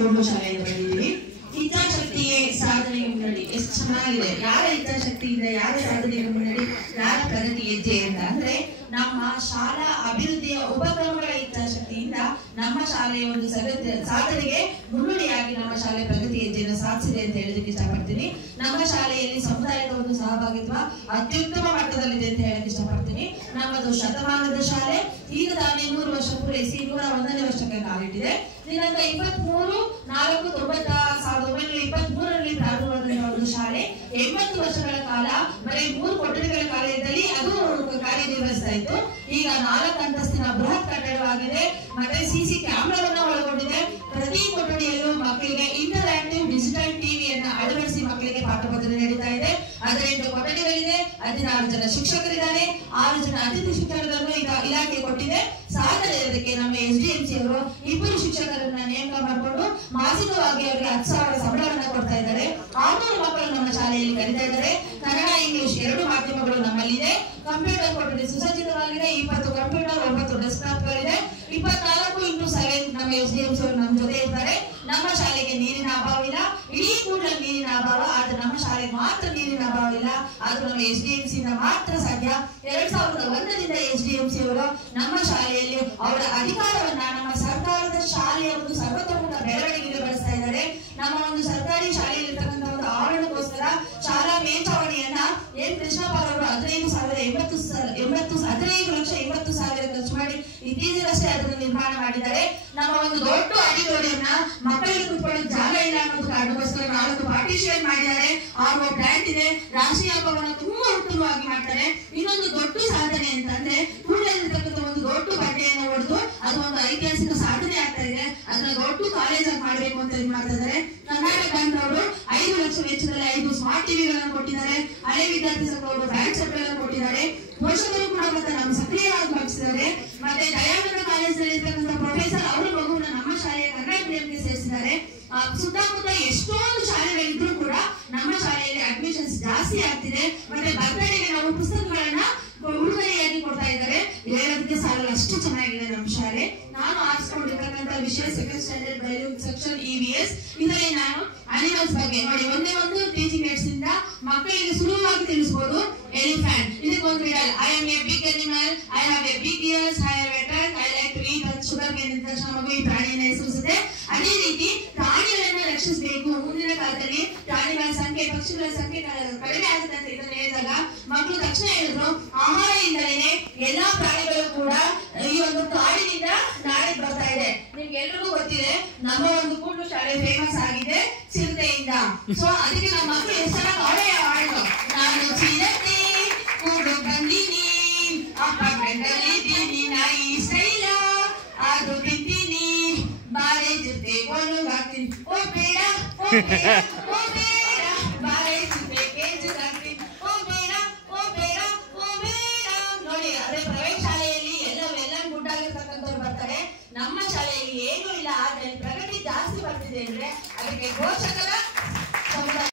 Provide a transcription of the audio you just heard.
ಕೋಡ್ಲು ಶಾಲೆಯಿಂದ ಬಂದಿದ್ದೀವಿ. ಇಚ್ಛಾಶಕ್ತಿಯೇ ಸಾಧನೆಗೆ ಮುನ್ನಡಿ. ಎಷ್ಟು ಚೆನ್ನಾಗಿದೆ. ಯಾರ ಇಚ್ಛಾಶಕ್ತಿ ಇದೆ, ಯಾರ ಸಾಧನೆಗೆ ಮುನ್ನಡಿ, ಯಾರ ಪ್ರಗತಿ ಹೆಜ್ಜೆ ಅಂತ ಅಂದ್ರೆ ನಮ್ಮ ಶಾಲಾ ಅಭಿವೃದ್ಧಿಯ ಉಪಕ್ರಮಗಳ ಇಚ್ಛಾಶಕ್ತಿಯಿಂದ ನಮ್ಮ ಶಾಲೆಯ ಒಂದು ಸಾಧನೆಗೆ ಮುನ್ನುಡಿಯಾಗಿ ನಮ್ಮ ಶಾಲೆ ಪ್ರಗತಿ ಹೆಜ್ಜೆಯನ್ನು ಸಾಧಿಸಿದೆ ಅಂತ ಹೇಳಲಿಕ್ಕೆ ಇಷ್ಟಪಡ್ತೀನಿ. ನಮ್ಮ ಶಾಲೆಯಲ್ಲಿ ಸಮುದಾಯದ ಒಂದು ಸಹಭಾಗಿತ್ವ ಅತ್ಯುತ್ತಮ ಮಟ್ಟದಲ್ಲಿದೆ ಅಂತ ಹೇಳಕ್ಕೆ ಇಷ್ಟಪಡ್ತೀನಿ. ನಮ್ಮದು ಶತಮಾನದ ಶಾಲೆ. ಈಗ ತಾನೇ 100 ವರ್ಷ ಪೂರೈಸಿ 101ನೇ ವರ್ಷಕ್ಕೆ ಕಾಲಿಟ್ಟಿದೆ. ದಿನಾಂಕ 23/4/1923ರಲ್ಲಿ ಪ್ರಾರಂಭವಾದಂತಹ ಒಂದು ಶಾಲೆ 80 ವರ್ಷಗಳ ಕಾಲ ಬರೀ 3 ಕೊಠಡಿಗಳ ಕಾಲೇಜಲ್ಲಿ ಅದು ಕಾರ್ಯನಿರ್ವಹಿಸ್ತಾ ಇತ್ತು. ಈಗ 4 ಅಂತಸ್ತಿನ ಬೃಹತ್ ಕಟ್ಟಡವಾಗಿದೆ. ಮತ್ತೆ ಸಿಸಿ ಕ್ಯಾಮೆರಾವನ್ನ ಒಳಗೊಂಡಿದೆ. ಪ್ರತಿ ಕೊಠಡಿಯಲ್ಲೂ ಮಕ್ಕಳಿಗೆ ಇಂಟರಾಕ್ಟಿವ್ ಡಿಜಿಟಲ್ ಟಿವಿಯನ್ನ ಅಳವಡಿಸಿ ಮಕ್ಕಳಿಗೆ ಪಾಠ ಬೋಧನೆ ನಡೀತಾ ಇದೆ. 18 ಕೊಠಡಿಗಳಿದೆ. 16 ಜನ ಶಿಕ್ಷಕರಿದ್ದಾರೆ. 6 ಜನ ಅತಿಥಿ ಶಿಕ್ಷಕರನ್ನು ಈಗ ಇಲಾಖೆ ಕೊಟ್ಟಿದೆ. ಸಾಧನೆ ಇರೋದಕ್ಕೆ ನಮ್ಮ SDMC ಅವರು 2 ಶಿಕ್ಷಕರನ್ನ ನೇಮಕ ಮಾಡಿಕೊಂಡು ಮಾಸಿಕವಾಗಿ ಅವರಿಗೆ 10,000 ಸಂಬಳವನ್ನ ಕೊಡ್ತಾ ಇದ್ದಾರೆ. 600 ಮಕ್ಕಳು ನಮ್ಮ ಶಾಲೆಯಲ್ಲಿ ಕಲಿತಾ ಇದ್ದಾರೆ. ಕನ್ನಡ ಇಂಗ್ಲಿಷ್ 2 ಮಾಧ್ಯಮಗಳು ನಮ್ಮಲ್ಲಿದೆ. ಕಂಪ್ಯೂಟರ್ ಕೊಠಡಿ ಸುಸಜ್ಜಿತವಾಗಿದೆ. 20 ಕಂಪ್ಯೂಟರ್, 9 ಡೆಸ್ಕ್ಟಾಪ್ಗಳಿದೆ. 24x7 ನಮ್ಮ SDMC ಅವರು ನಮ್ಮ ಜೊತೆ ಇರ್ತಾರೆ. ನಮ್ಮ ಶಾಲೆಗೆ ನೀರಿನ ಅಭಾವ ಇಲ್ಲ. ಇಡೀ ಕೂಡಲ ನೀರಿನ ಅಭಾವ. ಆದ್ರೆ ನಮ್ಮ ಶಾಲೆಗೆ ಮಾತ್ರ ನೀರಿನ ಅಭಾವ ಇಲ್ಲ. ಅದು ನಮ್ಮ SDMC ಇಂದ ಮಾತ್ರ ಸಾಧ್ಯ. 2001ರಿಂದ SDMC ಅವರು ನಮ್ಮ ಶಾಲೆಯಲ್ಲಿ ಅವರ ಅಧಿಕಾರವನ್ನ ನಮ್ಮ ಸರ್ಕಾರದ ಶಾಲೆಯ ಒಂದು ಸರ್ವತೋಮುಖ ಬೆಳವಣಿಗೆಗೆ ಬಳಸ್ತಾ ಇದ್ದಾರೆ. ನಮ್ಮ ಒಂದು ಸರ್ಕಾರಿ ಶಾಲೆಯಲ್ಲಿರ್ತಕ್ಕಂಥ ಒಂದು ಆವರಣಕ್ಕೋಸ್ಕರ ಶಾಲಾ ಮೇಲ್ಛಾವಣಿಯನ್ನ ಕೃಷ್ಣಪ್ಪ ಅವರು 15,80,000 ಖರ್ಚು ಮಾಡಿ ಇತ್ತೀಚೆಗಷ್ಟೇ ಅದನ್ನು ನಿರ್ಮಾಣ ಮಾಡಿದ್ದಾರೆ. ನಮ್ಮ ಒಂದು ದೊಡ್ಡ ಅಡಿಗೋಡೆಯನ್ನ ಮಕ್ಕಳಿಗೆ ಕುತ್ಕೊಳ್ಳೋ ಜಾಗ ಇಲ್ಲ ಅನ್ನೋದು ಕಾರಣಕ್ಕೋಸ್ಕರ 4 ಪಾರ್ಟಿಷನ್ ಮಾಡಿದ್ದಾರೆ. ಆರ್ಒ ಪ್ಲಾಂಟ್ ಇದೆ. ರಾಷ್ಟ್ರೀಯ ಹಬ್ಬವನ್ನು ತುಂಬಾ ಉತ್ತಮವಾಗಿ ಮಾಡ್ತಾರೆ. ಇನ್ನೊಂದು ದೊಡ್ಡ ಸಾಧನೆ ಅಂತಂದ್ರೆ ಕೂಡಲಿರ್ತಕ್ಕಂಥ ಒಂದು ದೊಡ್ಡ ಬಟ್ಟೆಯನ್ನು ಹೊಡೆದು ಅದು ಒಂದು ಐತಿಹಾಸಿಕ ಸಾಧನೆ ಆಗ್ತಾ ಇದೆ. ಅದನ್ನ ದೊಡ್ಡ ಕಾಲೇಜ್ ಆಗಿ ಮಾಡ್ಬೇಕು ಅಂತ ಇದು ಮಾಡ್ತಾ ಇದ್ದಾರೆ. ಕರ್ನಾಟಕ ಬ್ಯಾಂಕ್ ಅವರು 5 ಲಕ್ಷ ವೆಚ್ಚದಲ್ಲಿ 5 ಸ್ಮಾರ್ಟ್ ಟಿವಿಗಳನ್ನು ಕೊಟ್ಟಿದ್ದಾರೆ. ಹಳೆ ವಿದ್ಯಾರ್ಥಿ ಸಂಘವರು ಬ್ಯಾಂಕ್ ಸೆಟ್ಗಳನ್ನು ಕೊಟ್ಟಿದ್ದಾರೆ. ಪೋಷಕರು ಕೂಡ ಮತ್ತೆ ನಮ್ಮ ಸಕ್ರಿಯವಾಗಿ ಭಾಗಿಸಿದ್ದಾರೆ. ಮತ್ತೆ ದಯಾನಂದ ಕಾಲೇಜಲ್ಲಿ ಇರ್ತಕ್ಕಂಥ ಪ್ರೊಫೆಸರ್ ಅವರ ಮಗುವನ್ನ ನಮ್ಮ ಶಾಲೆಯ ಕನ್ನಡ ಮೀಡಿಯಂಗೆ ಸೇರಿಸಿದ್ದಾರೆ. ಸುತ್ತಮುತ್ತ ಎಷ್ಟೊಂದು ಶಾಲೆಗಳಿದ್ರು ಕೂಡ ನಮ್ಮ ಶಾಲೆಯಲ್ಲಿ ಅಡ್ಮಿಷನ್ಸ್ ಜಾಸ್ತಿ ಆಗ್ತಿದೆ. ಮತ್ತೆ ಬರ್ತಡೆಗೆ ನಾವು ಪುಸ್ತಕಗಳನ್ನ ಉಡುಗೊರೆಯಾಗಿ ಕೊಡ್ತಾ ಇದ್ದಾರೆ. ಹೇಳೋದಕ್ಕೆ ಸಾಲಲ್ಲ, ಅಷ್ಟು ಚೆನ್ನಾಗಿದೆ ನಮ್ಮ ಶಾಲೆ. ನಾನು ಆರಿಸಿಕೊಂಡಿರ್ತಕ್ಕಂಥ ವಿಷಯ 2nd standard biology section EVS. ಇದರಲ್ಲಿ ನಾನು ಅನಿಮಲ್ಸ್ ಬಗ್ಗೆ ನೋಡಿ ಒಂದು ಟೀಚಿಂಗ್ ಏಡ್ಸ್ ಇಂದ ಮಕ್ಕಳಿಗೆ ಸುಲಭವಾಗಿ ತಿಳಿಸಬಹುದು. ಎಲಿಫೆಂಟ್, ಇದಕ್ಕೊಂದು riddle. I am a big animal. I have a big ears. I have a tongue. I like to eat. Sugar cane ಇದ್ದ ತಕ್ಷಣ ಮಗು ಈ ಪ್ರಾಣಿಯನ್ನು ಹೆಸರಿಸುತ್ತೆ. ಅದೇ ರೀತಿ ಪ್ರಾಣಿಗಳನ್ನ ರಕ್ಷಿಸಬೇಕು. ಮುಂದಿನ ಕಾಲದಲ್ಲಿ ಪ್ರಾಣಿಗಳ ಸಂಖ್ಯೆ, ಪಕ್ಷಿಗಳ ಸಂಖ್ಯೆ ಕಡಿಮೆ ಆಗುತ್ತೆ ಅಂತ ಇದನ್ನು ಹೇಳಿದಾಗ ಮಕ್ಕಳು ತಕ್ಷಣ ಹೇಳಿದ್ರು ಆಹಾರ ಇಲ್ಲದೇನೆ ಎಲ್ಲಾ ಪ್ರಾಣಿಗಳು ಕೂಡ ಈ ಒಂದು ಕಾಡಿನಿಂದ ನಾಡಿಗೆ ಬರ್ತಾ ಇದೆ. ನಿಮ್ಗೆ ಎಲ್ರಿಗೂ ಗೊತ್ತಿದೆ ನಮ್ಮ ಒಂದು ಕೂಡ್ಲು ಶಾಲೆ ಫೇಮಸ್ ಆಗಿದೆ ಚಿರತೆಯಿಂದ. ಸೊ ಅದಕ್ಕೆ ನಮ್ಮ ಮಕ್ಕಳು ಎಷ್ಟು ಚೆನ್ನಾಗಿ ಹಾಡಿದ್ರು. ನಾನು ಚಿರತೆ ಕೂಡು ಬಂದಿನಿ, ಅಪ್ಪ ಬೆಂಡಲಿದ್ದೀನಿ, ನಾಯಿ ಸ್ಟೈಲ ಅದು ತಿಂತೀನಿ, ಬಾರೆ ಜೊತೆ ಒಣಗಾಗ್ತೀನಿ. ಓ ಬೇಡ ಓ ಬೇಡ ಓ ಬೇಡ, ಬಾರೆ ಜೊತೆ ಕೇಜುಗಾಗ್ತೀನಿ. ಓ ಬೇಡ ಓ ಬೇಡ ಓ ಬೇಡ. ನೋಡಿ, ಅದೇ ಪ್ರೈವೇಟ್ ಶಾಲೆಯಲ್ಲಿ ಎಲ್ಲ ಗುಡ್ಡಾಗಿರ್ತಕ್ಕಂಥವ್ರು ಬರ್ತಾರೆ. ನಮ್ಮ ಶಾಲೆಯಲ್ಲಿ ಏನೂ ಇಲ್ಲ. ಆದ್ರೆ ಪ್ರಗತಿ ಜಾಸ್ತಿ ಬರ್ತಿದೆ ಅಂದ್ರೆ ಅದಕ್ಕೆ ಪೋಷಕ